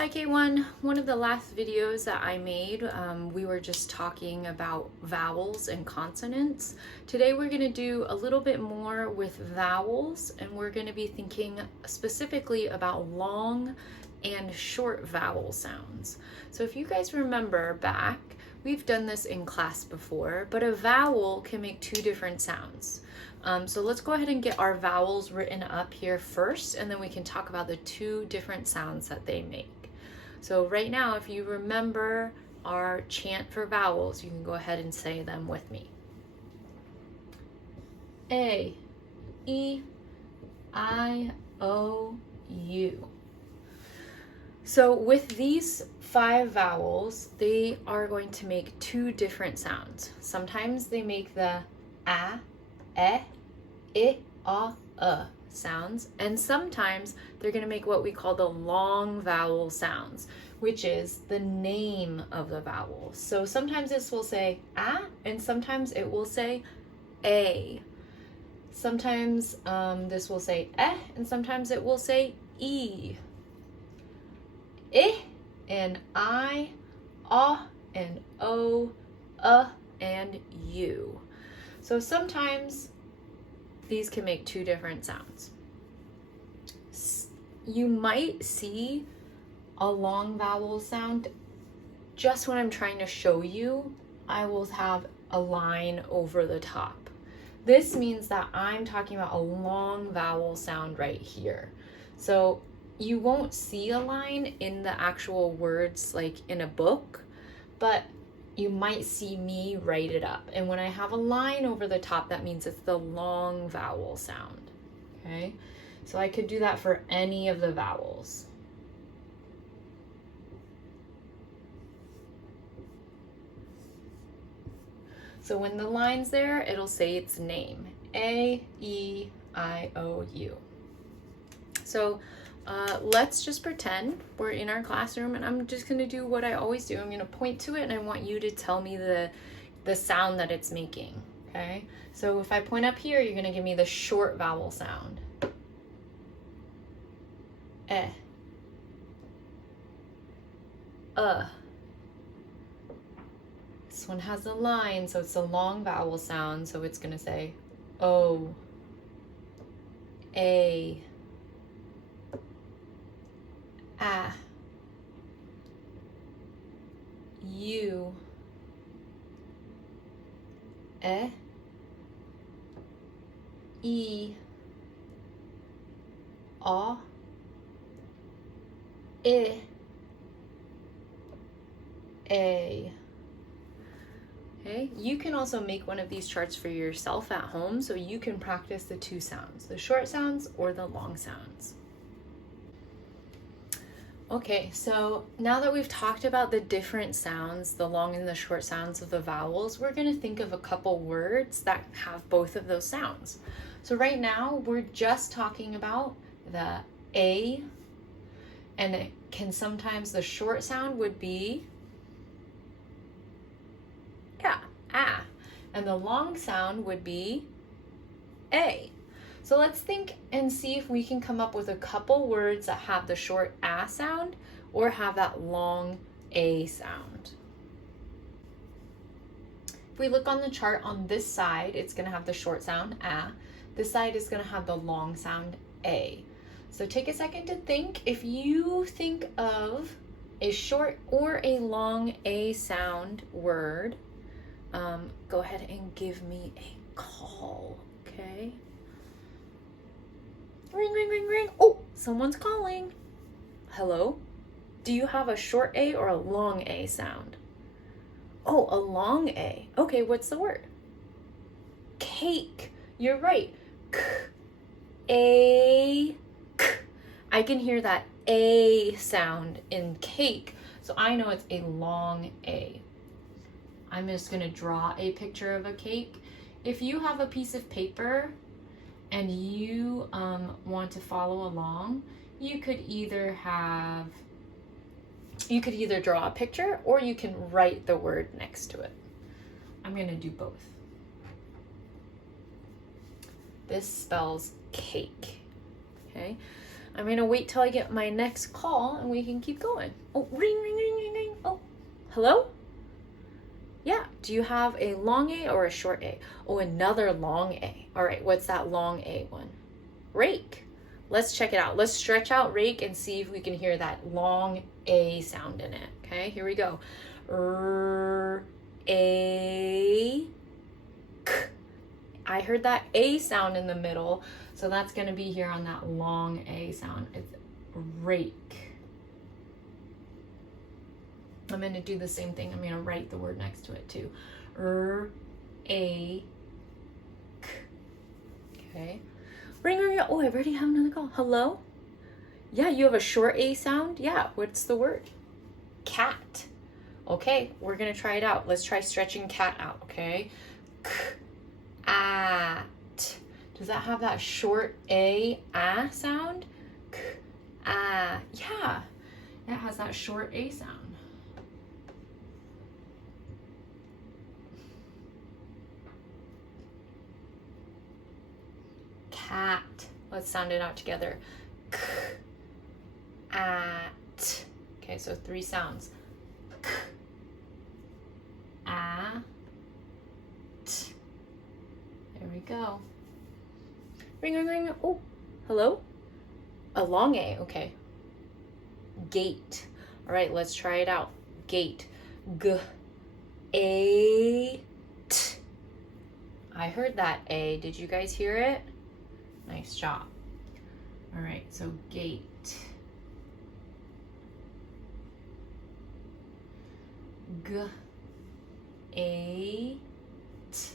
Hi K1, one of the last videos that I made, we were just talking about vowels and consonants. Today we're going to do a little bit more with vowels, and we're going to be thinking specifically about long and short vowel sounds. So if you guys remember back, we've done this in class before, but a vowel can make two different sounds. So let's go ahead and get our vowels written up here first, and then we can talk about the two different sounds that they make. So right now, if you remember our chant for vowels, you can go ahead and say them with me. A, E, I, O, U. So with these 5 vowels, they are going to make two different sounds. Sometimes they make the a, I, sounds, and sometimes they're going to make what we call the long vowel sounds, which is the name of the vowel. So sometimes this will say a, and sometimes it will say a. Sometimes this will say and sometimes it will say e. I and I, and o, and u. So sometimes these can make two different sounds. You might see a long vowel sound. Just when I'm trying to show you, I will have a line over the top. This means that I'm talking about a long vowel sound right here. So you won't see a line in the actual words like in a book, but you might see me write it up. And when I have a line over the top, that means it's the long vowel sound, okay? So I could do that for any of the vowels. So when the line's there, it'll say its name, A, E, I, O, U. So let's just pretend we're in our classroom, and I'm just gonna do what I always do. I'm gonna point to it, and I want you to tell me the sound that it's making, okay? So if I point up here, you're gonna give me the short vowel sound. Eh. This one has a line, so it's a long vowel sound, so it's gonna say O, A, A, U, E, A, A. Okay, you can also make one of these charts for yourself at home so you can practice the two sounds, the short sounds or the long sounds. Okay, so now that we've talked about the different sounds, the long and the short sounds of the vowels, we're going to think of a couple words that have both of those sounds. So right now, we're just talking about the A, and it can sometimes, the short sound would be, ah, and the long sound would be A. So let's think and see if we can come up with a couple words that have the short A sound or have that long A sound. If we look on the chart on this side, it's going to have the short sound A. This side is going to have the long sound A. So take a second to think. If you think of a short or a long A sound word, go ahead and give me a call, okay? Ring, ring, ring, ring. Oh, someone's calling. Hello? Do you have a short A or a long A sound? Oh, a long A. Okay, what's the word? Cake. You're right. K. I can hear that A sound in cake, so I know it's a long A. I'm just going to draw a picture of a cake. If you have a piece of paper and you want to follow along, you could either draw a picture or you can write the word next to it. I'm going to do both. This spells cake, okay? I'm gonna wait till I get my next call and we can keep going. Oh, ring, ring, ring, ring, ring. Oh, hello? Yeah, do you have a long A or a short A? Oh, another long A. All right, what's that long A one? Rake. Let's check it out. Let's stretch out rake and see if we can hear that long A sound in it. Okay, here we go. A, K. I heard that A sound in the middle, so that's gonna be here on that long A sound. It's rake. I'm gonna do the same thing. I'm gonna write the word next to it too. A, K. Okay. Ring, ring, ring. Oh, I already have another call. Hello? Yeah, you have a short A sound? Yeah, what's the word? Cat. Okay, we're gonna try it out. Let's try stretching cat out, okay? At. Does that have that short A, sound? Yeah, it has that short A sound. Cat. Let's sound it out together. At. Okay, so 3 sounds. At. There we go. Ring, ring, ring. Oh, hello? A long A, okay. Gate. All right, let's try it out. Gate. A. T. I heard that A. Did you guys hear it? Nice job. All right, so gate. A. T.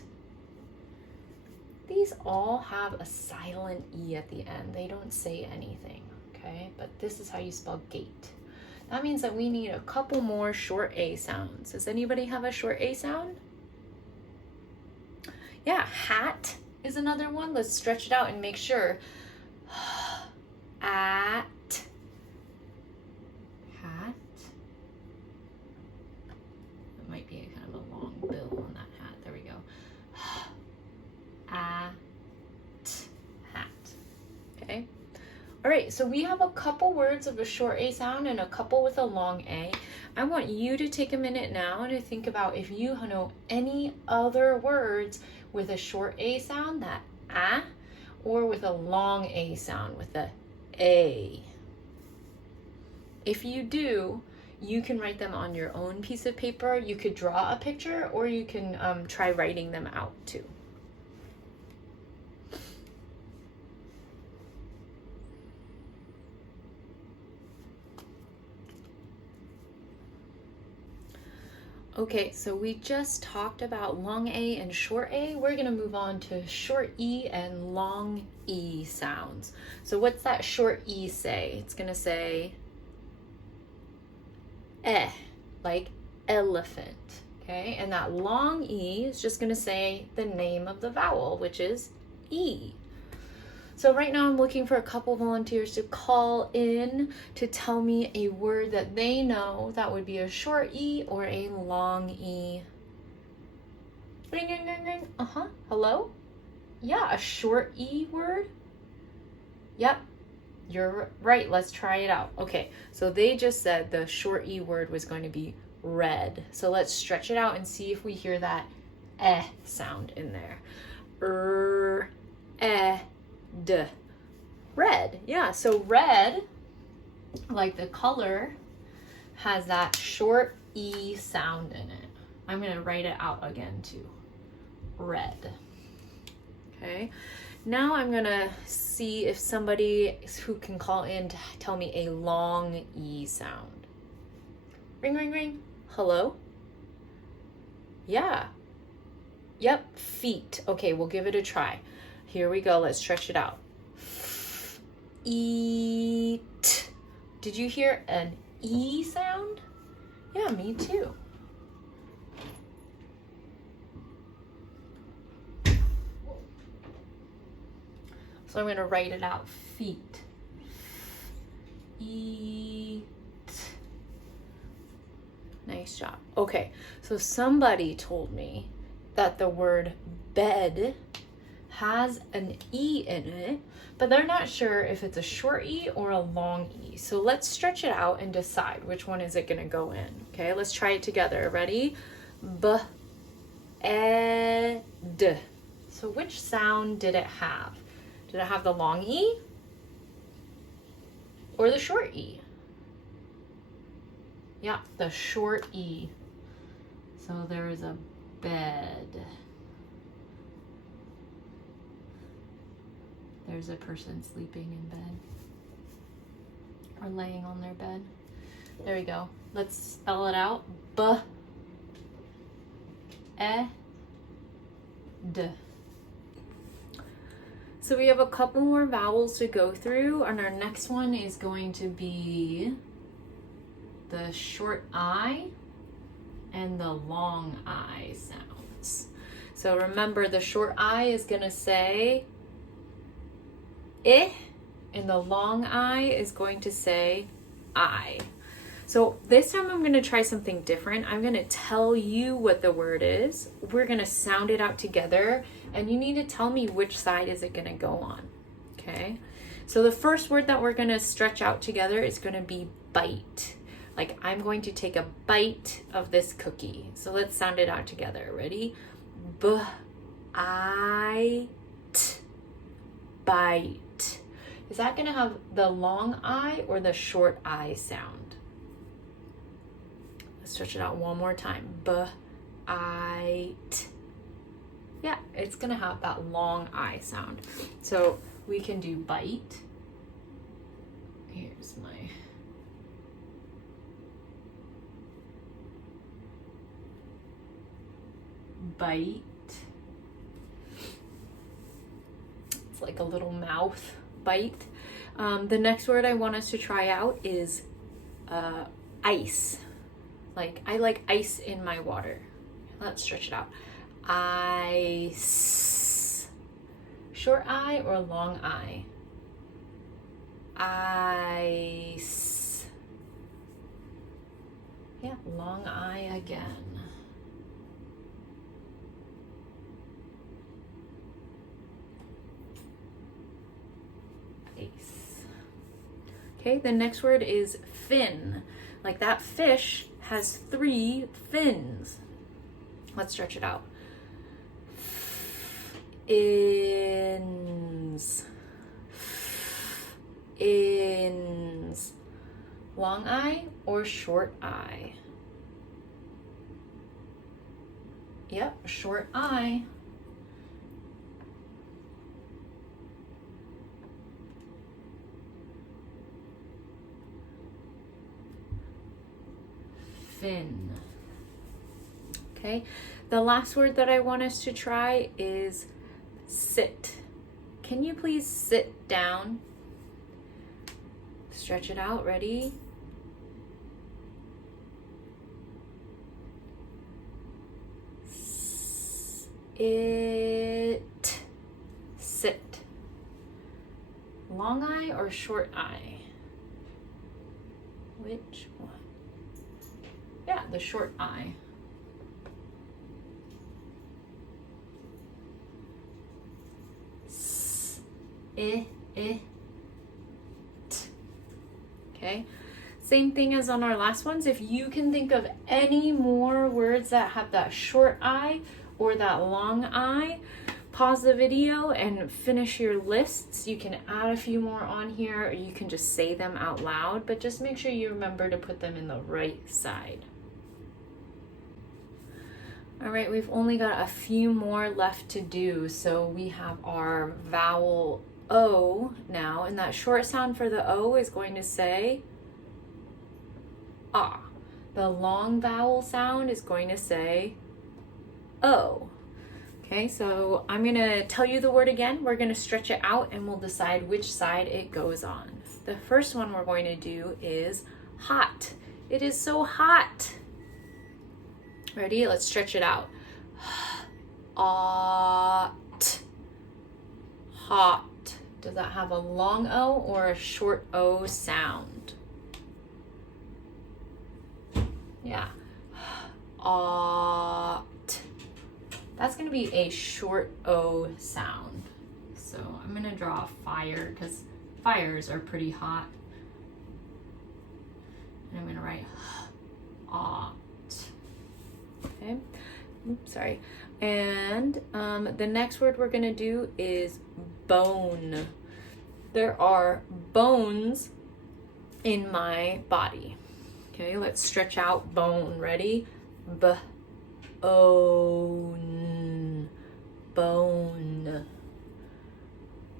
These all have a silent E at the end. They don't say anything, okay? But this is how you spell gate. That means that we need a couple more short A sounds. Does anybody have a short A sound? Yeah, hat is another one. Let's stretch it out and make sure. At. Hat. It might be a kind of a long bill on that hat. There we go. At. Hat. Okay. All right, so we have a couple words of a short A sound and a couple with a long A. I want you to take a minute now to think about if you know any other words with a short A sound, that or with a long A sound with the A. If you do, you can write them on your own piece of paper. You could draw a picture, or you can try writing them out too. Okay, so we just talked about long A and short A. We're gonna move on to short E and long E sounds. So what's that short E say? It's gonna say like elephant, okay? And that long E is just gonna say the name of the vowel, which is E. So right now I'm looking for a couple volunteers to call in to tell me a word that they know that would be a short E or a long E. Ring, ring, ring, ring. Hello? Yeah, a short E word? Yep, you're right. Let's try it out. Okay, so they just said the short E word was going to be red. So let's stretch it out and see if we hear that sound in there. Red. Yeah, so red, like the color, has that short E sound in it. I'm going to write it out again too. Red. Okay. Now I'm going to see if somebody who can call in to tell me a long E sound. Ring, ring, ring. Hello? Yeah. Yep, feet. Okay, we'll give it a try. Here we go. Let's stretch it out. Eat. Did you hear an E sound? Yeah, me too. So I'm going to write it out. Feet. Eat. Nice job. Okay, so somebody told me that the word bed has an E in it, but they're not sure if it's a short E or a long E. So let's stretch it out and decide which one is it gonna go in. Okay, let's try it together. Ready? B, E, D. So which sound did it have? Did it have the long E or the short E? Yeah, the short E. So there is a bed. There's a person sleeping in bed or laying on their bed. There we go. Let's spell it out. B, E, D. So we have a couple more vowels to go through, and our next one is going to be the short I and the long I sounds. So remember, the short I is gonna say I, and the long I is going to say I. So this time I'm gonna try something different. I'm gonna tell you what the word is. We're gonna sound it out together, and you need to tell me which side is it gonna go on, okay? So the first word that we're gonna stretch out together is gonna be bite. Like, I'm going to take a bite of this cookie. So let's sound it out together. Ready? B, I, T, bite. Is that gonna have the long I or the short I sound? Let's stretch it out one more time. B, I, T. Yeah, it's gonna have that long I sound. So we can do bite. Here's my bite. It's like a little mouth bite. The next word I want us to try out is ice. Like, I like ice in my water. Let's stretch it out. Ice. Short I or long I? Ice. Yeah, long I again. Okay, the next word is fin. Like, that fish has 3 fins. Let's stretch it out. Ins. Ins. Long I or short I? Yep, short I. Fin. Okay, the last word that I want us to try is sit. Can you please sit down? Stretch it out. Ready? It. Sit. Long I or short I? Which one? Yeah, the short I. S, I, t. Okay, same thing as on our last ones. If you can think of any more words that have that short I or that long I, pause the video and finish your lists. You can add a few more on here, or you can just say them out loud, but just make sure you remember to put them in the right side. All right, we've only got a few more left to do. So we have our vowel O now, and that short sound for the O is going to say ah. The long vowel sound is going to say O. Okay, so I'm gonna tell you the word again. We're gonna stretch it out and we'll decide which side it goes on. The first one we're going to do is hot. It is so hot. Ready? Let's stretch it out. Hot. Hot. Does that have a long O or a short O sound? Yeah. Hot. That's going to be a short O sound. So I'm going to draw a fire because fires are pretty hot. And I'm going to write hot. Okay. Oops, sorry. And the next word we're going to do is bone. There are bones in my body. Okay, let's stretch out bone. Ready? B-O-N. Bone.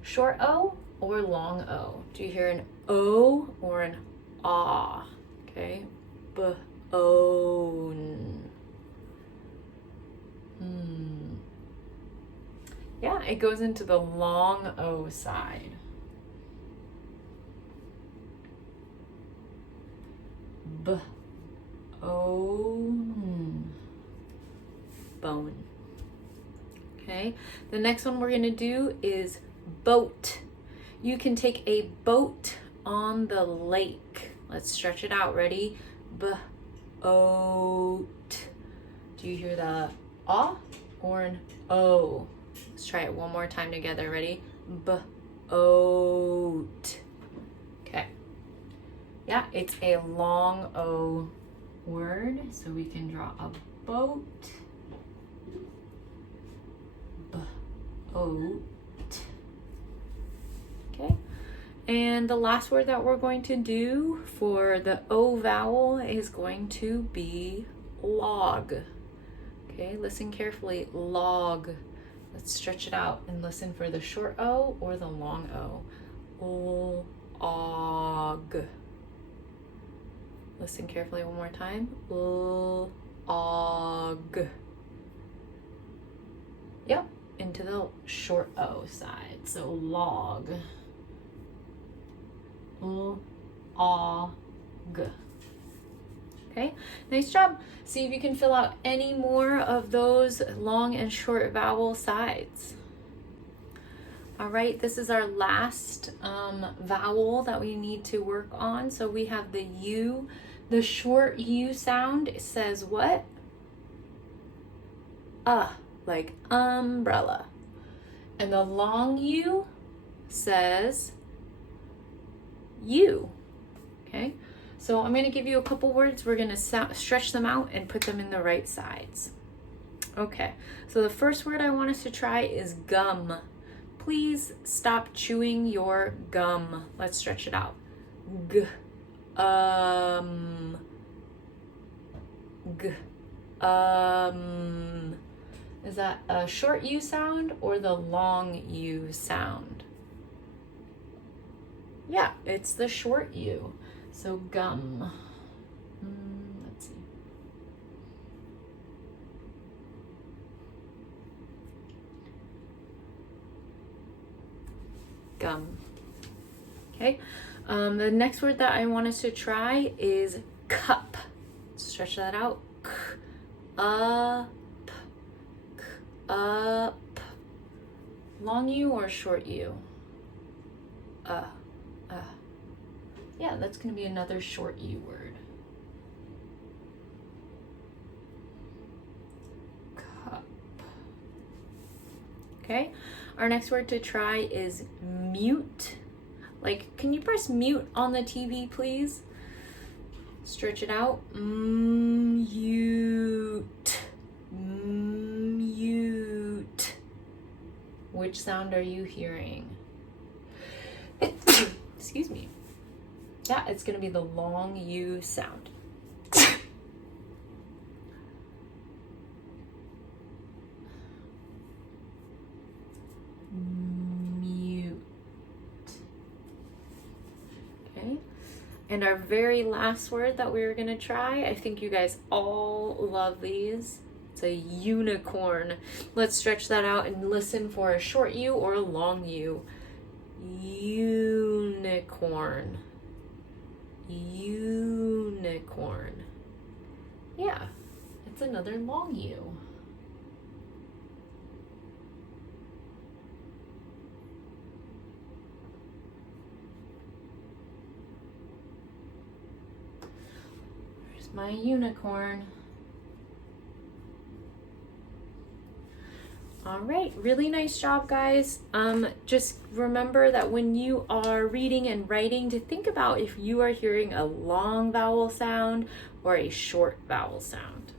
Short O or long O? Do you hear an O or an ah? Okay, bone. Yeah, it goes into the long O side. Bone. Bone. Okay, the next one we're going to do is boat. You can take a boat on the lake. Let's stretch it out. Ready? Boat. Do you hear the ah or an O? Let's try it one more time together. Ready? Boat. Okay. Yeah, it's a long O word, so we can draw a boat. Boat. Okay. And the last word that we're going to do for the O vowel is going to be log. Okay, listen carefully. Log. Let's stretch it out and listen for the short O or the long O. Og. Listen carefully one more time. Og. Yep, into the short O side. So log. Og. Okay, nice job. See if you can fill out any more of those long and short vowel sides. All right, this is our last vowel that we need to work on. So we have the U. The short U sound says what? Like umbrella. And the long U says you. Okay, so I'm going to give you a couple words. We're going to stretch them out and put them in the right sides. Okay, so the first word I want us to try is gum. Please stop chewing your gum. Let's stretch it out. G. G. Is that a short U sound or the long U sound? Yeah, it's the short U. So gum. Let's see. Gum. Okay. The next word that I want us to try is cup. Stretch that out. Up. Up. Long U or short U? Yeah, that's going to be another short U word. Cup. Okay, our next word to try is mute. Like, can you press mute on the TV, please? Stretch it out. Mute. Mute. Which sound are you hearing? Excuse me. Yeah, it's going to be the long U sound. Mute. Okay. And our very last word that we're going to try, I think you guys all love these. It's a unicorn. Let's stretch that out and listen for a short U or a long U. Unicorn. Unicorn. Yeah, it's another long U. There's my unicorn. All right, really nice job, guys. Just remember that when you are reading and writing, to think about if you are hearing a long vowel sound or a short vowel sound.